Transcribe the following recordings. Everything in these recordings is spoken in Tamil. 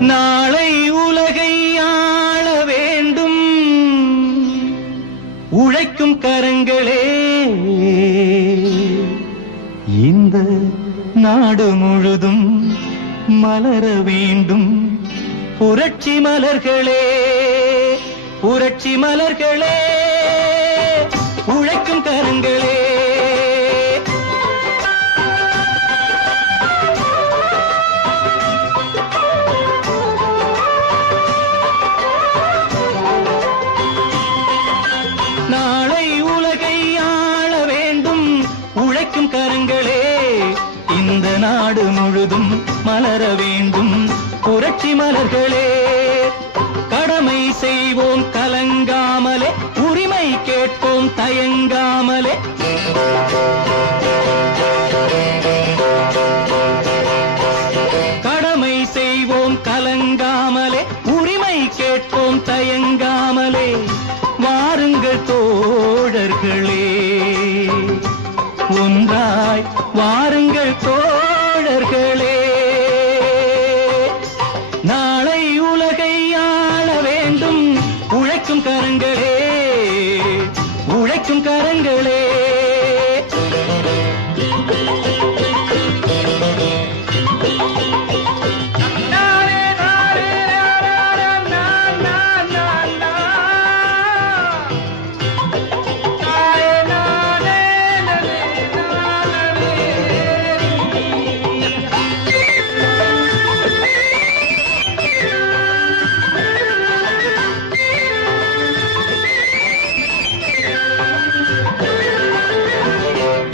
நாளை உலகை ஆள வேண்டும் உழைக்கும் கரங்களே. இந்த நாடு முழுதும் மலர வேண்டும் புரட்சி மலர்களே, புரட்சி மலர்களே, உழைக்கும் கரங்களே. நாளை உலகை ஆள வேண்டும் உழைக்கும் கரங்களே. இந்த நாடு முழுதும் மலர வேண்டும் புரட்சி மலர்களே. கடமை செய்வோம் கலங்காமலே, உரிமை கேட்போம் தயங்காமலே. கடமை செய்வோம் கலங்காமலே, உரிமை கேட்போம் தயங்காமலே. வாருங்கள் தோழர்களே, ஒன்றாய் வாருங்கள் தோழர்களே. நாளை உலகை ஆள வேண்டும் உழைக்கும் கரங்களே, உழைக்கும் கரங்களே.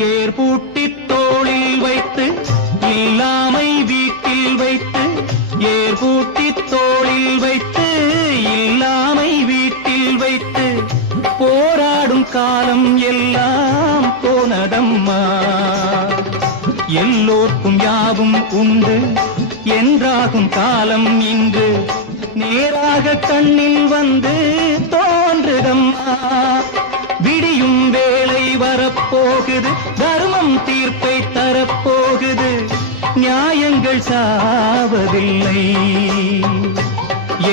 ஏர்பூட்டி தோளில் வைத்து இல்லாமை வீட்டில் வைத்து, ஏர்பூட்டி தோளில் வைத்து இல்லாமை வீட்டில் வைத்து போராடும் காலம் எல்லாம் போனதம்மா. எல்லோர்க்கும் யாவும் உண்டு என்றாகும் காலம் இன்று நேராக கண்ணில் வந்து தோன்றுதம்மா. விடியும் வேளை வரப்போகுது, தர்மம் தீர்ப்பை தரப்போகுது. நியாயங்கள் சாவதில்லை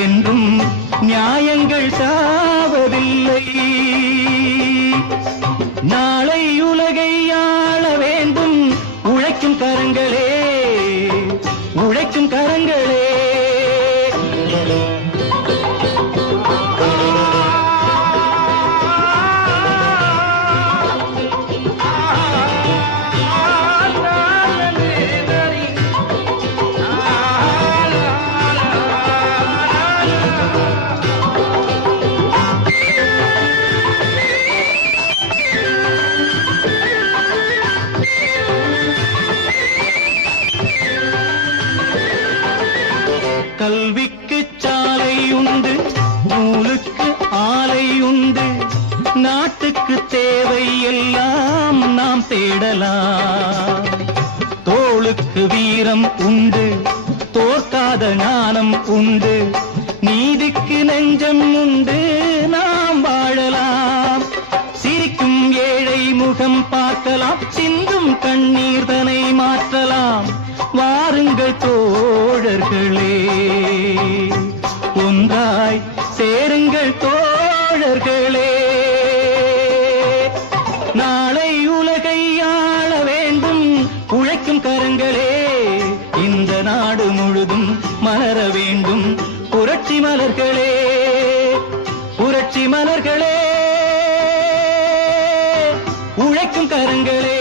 என்றும், நியாயங்கள் சாவதில்லை. நாளை உலகை ஆள வேண்டும் உழைக்கும் கரங்களே, உழைக்கும் கரங்களே. கல்விக்கு சாலை உண்டு, நூலுக்கு ஆலை உண்டு. நாட்டுக்கு தேவை எல்லாம் நாம் தேடலாம். தோளுக்கு வீரம் உண்டு, தோற்காத ஞானம் உண்டு. நீதிக்கு நெஞ்சம் உண்டு, நாம் வாழலாம். சிரிக்கும் ஏழை முகம் பார்க்கலாம், சிந்தும் கண்ணீர் தனை மாற்றலாம். வாருங்கள் தோழர்களே, ஒன்றாய் சேருங்கள் தோழர்களே. நாளை உலகை ஆள வேண்டும் உழைக்கும் கரங்களே. இந்த நாடு முழுதும் மலர வேண்டும் புரட்சி மலர்களே, புரட்சி மலர்களே, உழைக்கும் கரங்களே.